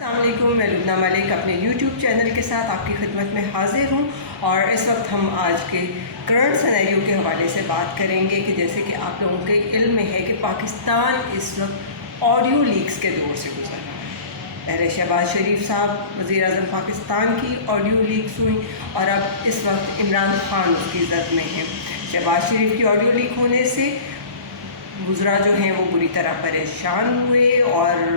السلام علیکم، میں لبنہ ملک اپنے یوٹیوب چینل کے ساتھ آپ کی خدمت میں حاضر ہوں، اور اس وقت ہم آج کے کرنٹ سینیریو کے حوالے سے بات کریں گے کہ جیسے کہ آپ لوگوں کے علم میں ہے کہ پاکستان اس وقت آڈیو لیکس کے دور سے گزر رہا ہے۔ پہلے شہباز شریف صاحب وزیر اعظم پاکستان کی آڈیو لیکس ہوئی، اور اب اس وقت عمران خان اس کی زد میں ہیں۔ شہباز شریف کی آڈیو لیک ہونے سے وزراء جو ہیں وہ بری طرح پریشان ہوئے، اور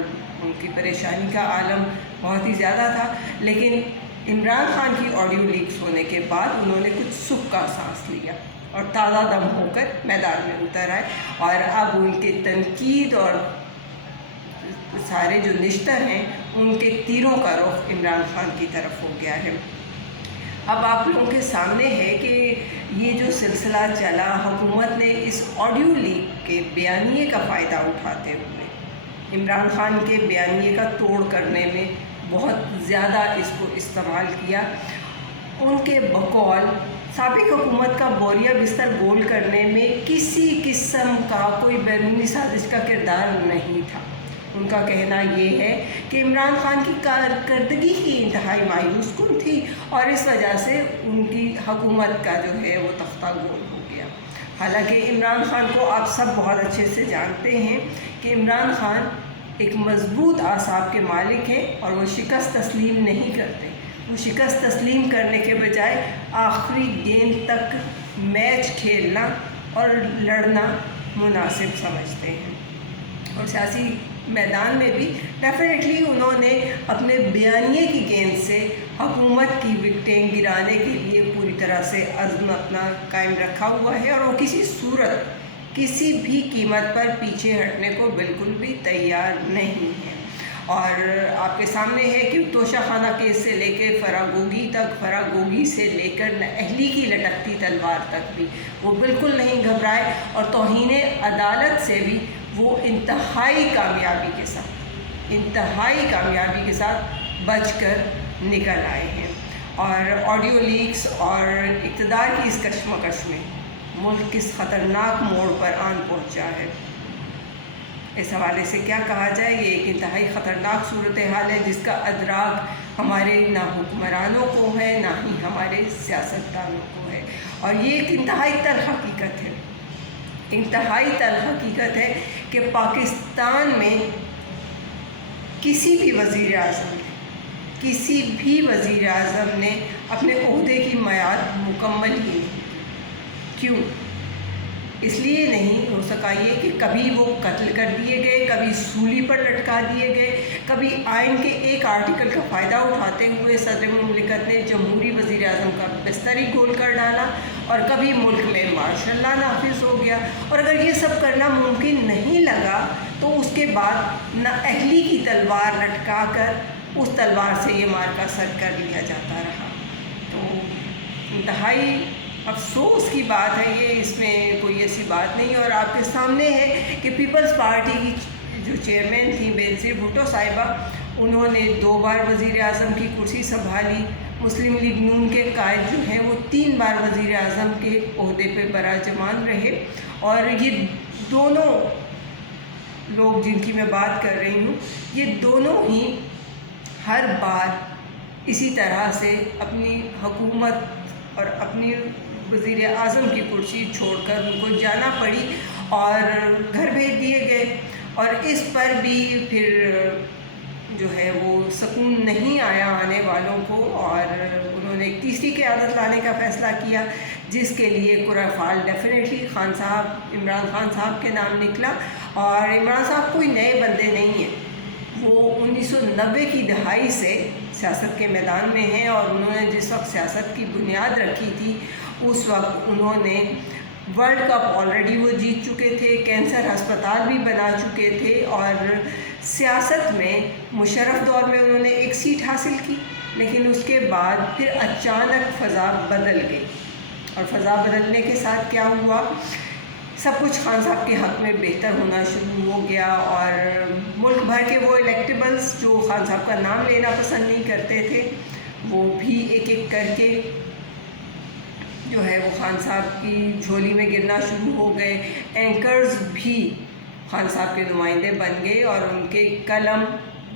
ان کی پریشانی کا عالم بہت ہی زیادہ تھا، لیکن عمران خان کی آڈیو لیکس ہونے کے بعد انہوں نے کچھ سکھ کا سانس لیا اور تازہ دم ہو کر میدان میں اتر آئے، اور اب ان کے تنقید اور سارے جو نشتر ہیں ان کے تیروں کا رخ عمران خان کی طرف ہو گیا ہے۔ اب آپ لوگوں کے سامنے ہے کہ یہ جو سلسلہ چلا، حکومت نے اس آڈیو لیک کے بیانیے کا فائدہ اٹھاتے ہوئے عمران خان کے بیانیے کا توڑ کرنے میں بہت زیادہ اس کو استعمال کیا۔ ان کے بقول سابق حکومت کا بوریا بستر گول کرنے میں کسی قسم کا کوئی بیرونی سازش کا کردار نہیں تھا۔ ان کا کہنا یہ ہے کہ عمران خان کی کارکردگی کی انتہائی مایوس کن تھی، اور اس وجہ سے ان کی حکومت کا جو ہے وہ تختہ گول ہو گیا۔ حالانکہ عمران خان کو آپ سب بہت اچھے سے جانتے ہیں کہ عمران خان ایک مضبوط اعصاب کے مالک ہیں، اور وہ شکست تسلیم نہیں کرتے۔ وہ شکست تسلیم کرنے کے بجائے آخری گیند تک میچ کھیلنا اور لڑنا مناسب سمجھتے ہیں، اور سیاسی میدان میں بھی ڈیفینیٹلی انہوں نے اپنے بیانیے کی گیند سے حکومت کی وکٹیں گرانے کے لیے پوری طرح سے عزم اپنا قائم رکھا ہوا ہے، اور وہ کسی صورت کسی بھی قیمت پر پیچھے ہٹنے کو بالکل بھی تیار نہیں ہے۔ اور آپ کے سامنے ہے کہ توشہ خانہ کیس سے لے کے فراگوگی تک، فراگوگی سے لے کر اہلی کی لٹکتی تلوار تک بھی وہ بالکل نہیں گھبرائے، اور توہین عدالت سے بھی وہ انتہائی کامیابی کے ساتھ بچ کر نکل آئے ہیں۔ اور آڈیو لیکس اور اقتدار کی اس کشمکش میں ملک کس خطرناک موڑ پر آن پہنچا ہے، اس حوالے سے کیا کہا جائے۔ یہ ایک انتہائی خطرناک صورتحال ہے جس کا ادراک ہمارے نہ حکمرانوں کو ہے، نہ ہی ہمارے سیاستدانوں کو ہے، اور یہ ایک انتہائی تلخ حقیقت ہے، انتہائی تلخ حقیقت ہے کہ پاکستان میں کسی بھی وزیر اعظم نے اپنے عہدے کی میعاد مکمل ہی نہیں۔ کیوں؟ اس لیے نہیں ہو سکا یہ کہ کبھی وہ قتل کر دیے گئے، کبھی سولی پر لٹکا دیے گئے، کبھی آئین کے ایک آرٹیکل کا فائدہ اٹھاتے ہوئے صدر مملکت نے جمہوری وزیر اعظم کا بستر ہی گول کر ڈالا، اور کبھی ملک میں مارشل لا نافذ ہو گیا۔ اور اگر یہ سب کرنا ممکن نہیں لگا تو اس کے بعد نہ اہلی کی تلوار لٹکا کر اس تلوار سے یہ مارکا سر کر لیا جاتا رہا۔ تو انتہائی افسوس کی بات ہے یہ، اس میں کوئی ایسی بات نہیں۔ اور آپ کے سامنے ہے کہ پیپلز پارٹی کی جو چیئرمین تھیں بینظیر بھٹو صاحبہ، انہوں نے 2 بار وزیر اعظم کی کرسی سنبھالی۔ مسلم لیگ نون کے قائد جو ہیں وہ 3 بار وزیر اعظم کے عہدے پہ براجمان رہے، اور یہ دونوں لوگ جن کی میں بات کر رہی ہوں، یہ دونوں ہی ہر بار اسی طرح سے اپنی حکومت اور اپنی وزیر اعظم کی کرسی چھوڑ کر ان کو جانا پڑی اور گھر بھیج دیے گئے، اور اس پر بھی پھر جو ہے وہ سکون نہیں آیا آنے والوں کو، اور انہوں نے ایک تیسری قیادت لانے کا فیصلہ کیا، جس کے لیے قرہ فعال ڈیفینیٹلی عمران خان صاحب کے نام نکلا۔ اور عمران صاحب کوئی نئے بندے نہیں ہیں، وہ 1990 کی دہائی سے سیاست کے میدان میں ہیں، اور انہوں نے جس وقت سیاست کی بنیاد رکھی تھی اس وقت انہوں نے ورلڈ کپ آلریڈی وہ جیت چکے تھے، کینسر ہسپتال بھی بنا چکے تھے، اور سیاست میں مشرف دور میں انہوں نے 1 سیٹ حاصل کی، لیکن اس کے بعد پھر اچانک فضا بدل گئی، اور فضا بدلنے کے ساتھ کیا ہوا، سب کچھ خان صاحب کے حق میں بہتر ہونا شروع ہو گیا، اور ملک بھر کے وہ الیکٹیبلز جو خان صاحب کا نام لینا پسند نہیں کرتے تھے، وہ بھی ایک ایک کر کے جو ہے وہ خان صاحب کی جھولی میں گرنا شروع ہو گئے۔ اینکرز بھی خان صاحب کے نمائندے بن گئے، اور ان کے قلم